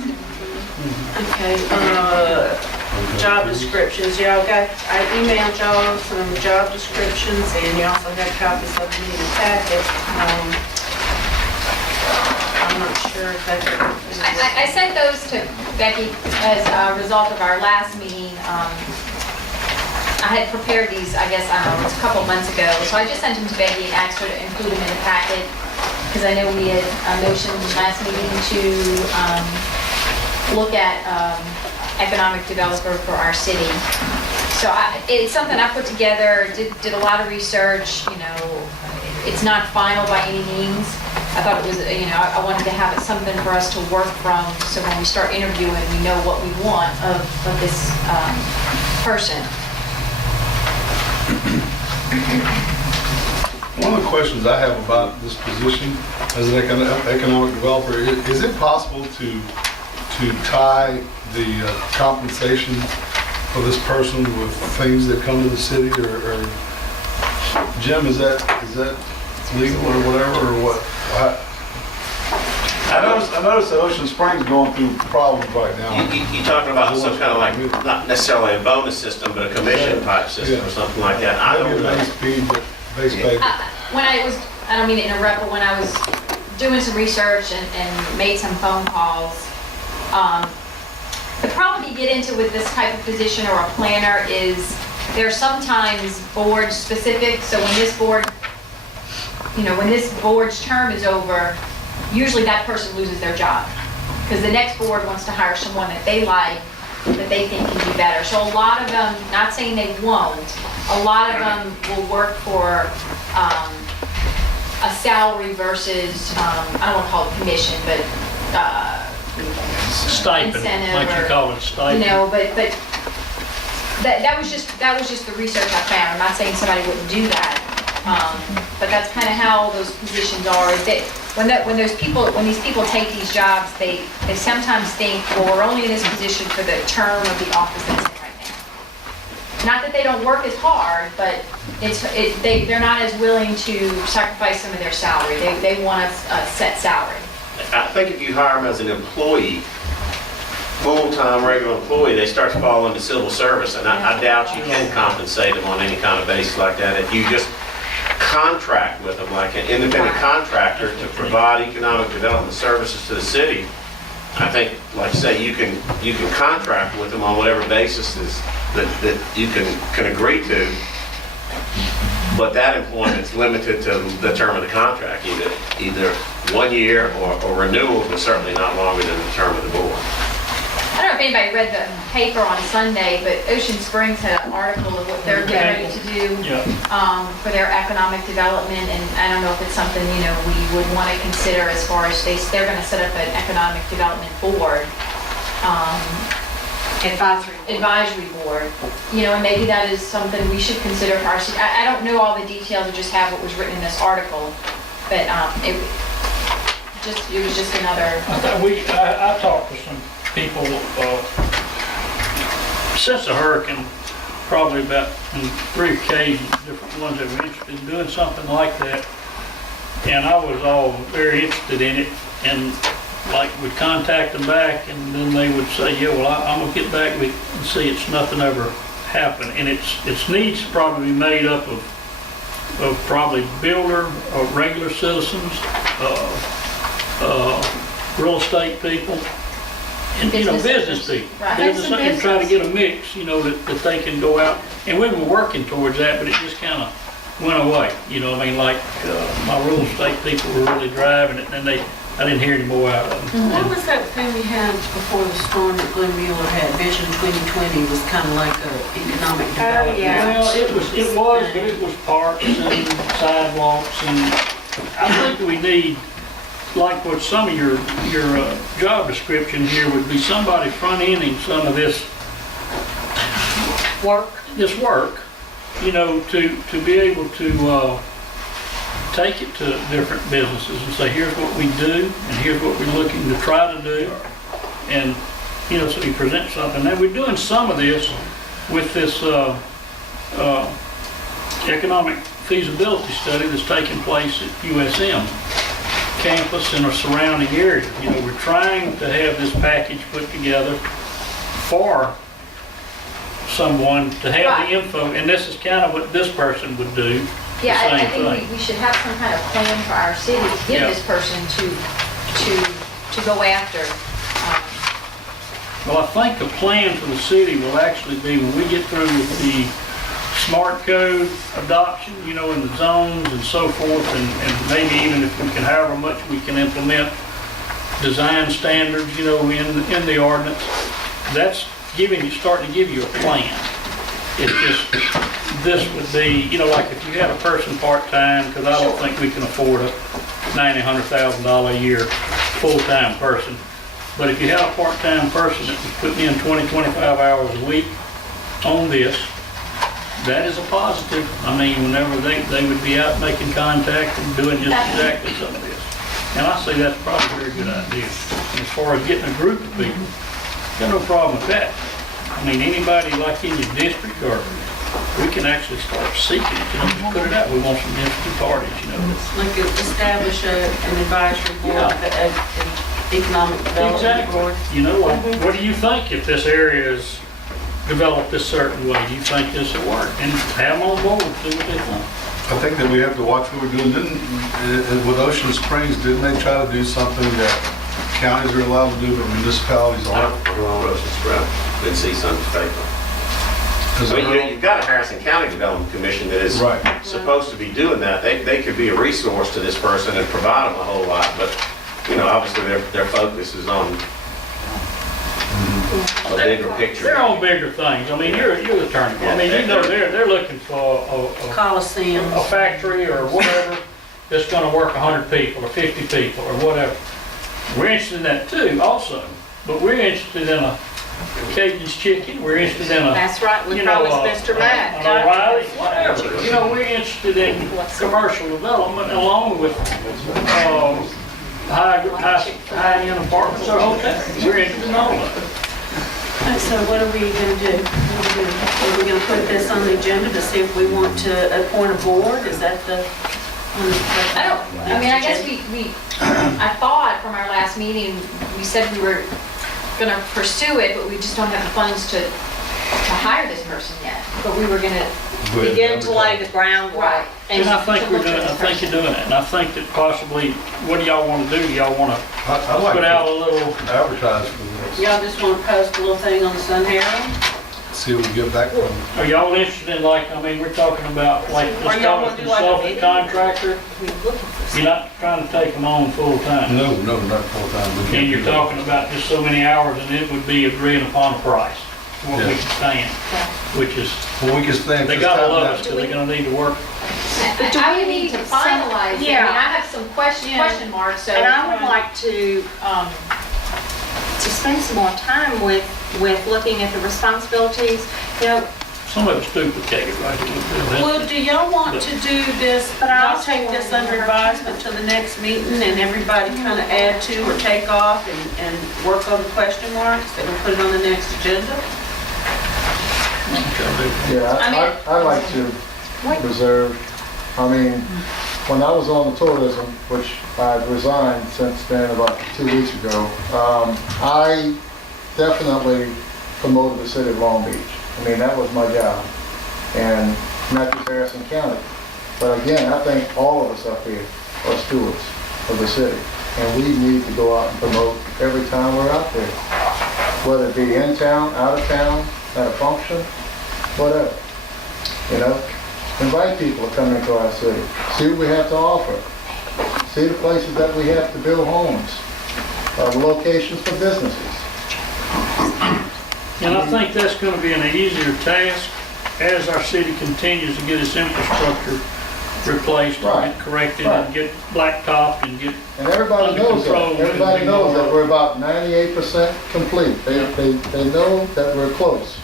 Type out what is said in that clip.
Okay, job descriptions, y'all got, I emailed y'all some job descriptions and you also got copies of them in the packet. I'm not sure exactly. I sent those to Becky as a result of our last meeting. I had prepared these, I guess, I don't know, it was a couple months ago. So I just sent them to Becky and asked her to include them in the packet because I know we had a motion last meeting to look at economic developer for our city. So it's something I put together, did a lot of research, you know, it's not final by any means. I thought it was, you know, I wanted to have it something for us to work from, so when we start interviewing, we know what we want of this person. One of the questions I have about this position as an economic developer, is it possible to tie the compensation for this person with things that come to the city, or Jim, is that legal or whatever, or what? I noticed that Ocean Springs going through problems right now. You talking about some kind of like, not necessarily a bonus system, but a commission type system or something like that? I don't know. Base pay. When I don't mean to interrupt, but when I was doing some research and made some phone calls, the problem you get into with this type of position or a planner is they're sometimes board specific. So when this board, you know, when this board's term is over, usually that person loses their job because the next board wants to hire someone that they like, that they think can do better. So a lot of them, not saying they won't, a lot of them will work for a salary versus, I don't want to call it commission, but stipend, incentive, like you call it, a stipend. You know, but that was just the research I found. I'm not saying somebody wouldn't do that, but that's kind of how those positions are. Is that when these people take these jobs, they sometimes think, well, we're only in this position for the term of the office that's in right now. Not that they don't work as hard, but they're not as willing to sacrifice some of their salary. They want a set salary. I think if you hire them as an employee, full-time regular employee, they start to fall into civil service, and I doubt you can compensate them on any kind of basis like that. If you just contract with them like an independent contractor to provide economic development services to the city, I think, like I say, you can contract with them on whatever basis that you can agree to, but that employment's limited to the term of the contract, either 1 year or renewal, but certainly not longer than the term of the board. I don't know if anybody read the paper on Sunday, but Ocean Springs had an article of what they're getting ready to do for their economic development, and I don't know if it's something, you know, we would want to consider as far as they're going to set up an economic development board. Advisory board, you know, and maybe that is something we should consider for our city. I don't know all the details, I just have what was written in this article, but it was just another. I talked to some people since the hurricane, probably about on 3 occasions, different ones that were interested in doing something like that, and I was all very interested in it, and like would contact them back, and then they would say, yeah, well, I'm gonna get back with and see it's nothing ever happened. And its needs probably be made up of probably builder or regular citizens, real estate people, and business people. Right. And try to get a mix, you know, that they can go out. And we were working towards that, but it just kind of went away. You know, I mean, like my real estate people were really driving it, and I didn't hear any more out of them. What was that thing we had before the storm that Glenn Mueller had? Vision 2020 was kind of like an economic development. Oh, yeah. Well, it was, but it was parks and sidewalks, and I think we need, like what some of your job description here would be, somebody front-ending some of this work, you know, to be able to take it to different businesses and say, here's what we do, and here's what we're looking to try to do, and, you know, so you present something. Now, we're doing some of this with this economic feasibility study that's taking place at USM, campus and a surrounding area. You know, we're trying to have this package put together for someone to have Right. the info, and this is kind of what this person would do. Yeah, the I same think thing. we should have some kind of plan for our city to give Yeah. this person to go after. Well, I think the plan for the city will actually be when we get through with the smart code adoption, you know, in the zones and so forth, and maybe even if we can, however much we can implement design standards, you know, in the ordinance, that's starting to give you a plan. It's just, this would be, you know, like if you had a person part-time, because I don't think we can afford a $90,000, $100,000 a year full-time person. But if you had a part-time person that was putting in 20, 25 hours a week on this, that is a positive. I mean, whenever they would be out making contact and doing just exactly some of this. And I say that's probably a very good idea. And as far as getting a group of people, got no problem with that. I mean, anybody like in your district, or we can actually start seeking it, you know, just put it out. We want some interested parties, you know. Like establish an advisory board, an economic development Exactly. board. You know, what do you think if this area is developed this certain way? Do you think this will work? And have them on board, see what they think. I think that we have to watch what we're doing. With Ocean Springs, didn't they try to do something that counties are allowed to do, but municipalities I aren't? don't know, Ocean Springs, didn't see something paper. Because I mean, you've got a Harrison County Development Commission that is Right. supposed to be doing that. They could be a resource to this person and provide them a whole lot, but, you know, obviously their focus is on a bigger picture. They're on bigger things. I mean, you're the attorney. I mean, you know, they're looking for Coliseum. a factory or whatever that's gonna work 100 people or 50 people or whatever. We're interested in that too also, but we're interested in a Cajun's Chicken, we're interested in a, That's right, we you know, promised Mr. Matt. an O'Reilly, whatever. You know, we're interested in commercial development along with, high-end apartments or hotels. We're interested in all of it. So what are we gonna do? Are we gonna put this on the agenda to see if we want to appoint a board? Is that the? I guess I thought from our last meeting, we said we were gonna pursue it, but we just don't have the funds to hire this person yet. But we were gonna, Begin to lay the groundwork. right. And I think to we're look at doing, I this think you're person. doing it. And I think that possibly, what do y'all want to do? Do y'all want to I'd like put out a to little, advertise for this, Y'all just wanna post a little thing on the Sun Herald? see what we get back from them. are y'all interested in, like, I mean, we're talking about like, Or let's y'all call it wanna do like a consultant video? contractor. You're not trying to take them on full-time. No, not full-time. We can't And you're do that. talking about just so many hours and it would be agreeing upon a price, what we Yeah. can stand, which is, Well, we can stand. they just gotta have love that- us because they're gonna need to work. I would need to finalize it. I mean, Yeah. I have some question marks, so. And I would like to spend some more time with looking at the responsibilities. You know, Some of it's duplicated, right? Well, do y'all want to do this, But I I'll also take this want to- under advisement till the next meeting and everybody kind of add to or take off and work on the question marks and we'll put it on the next agenda? Yeah, I mean- I like to reserve, I mean, when I was on the tourism, which I've resigned since then about 2 weeks ago, I definitely promoted the city of Long Beach. I mean, that was my job, and not just Harrison County. But again, I think all of us up here are stewards of the city, and we need to go out and promote every time we're out there, whether it be in town, out of town, at a function, whatever. You know, invite people to come into our city, see what we have to offer, see the places that we have to build homes, locations for businesses. And I think that's going to be an easier task as our city continues to get its infrastructure replaced Right. and get corrected Right. and get blacktopped and get, And everybody Under knows control, that. Everybody moving knows that more. we're about 98% complete. They know that we're close.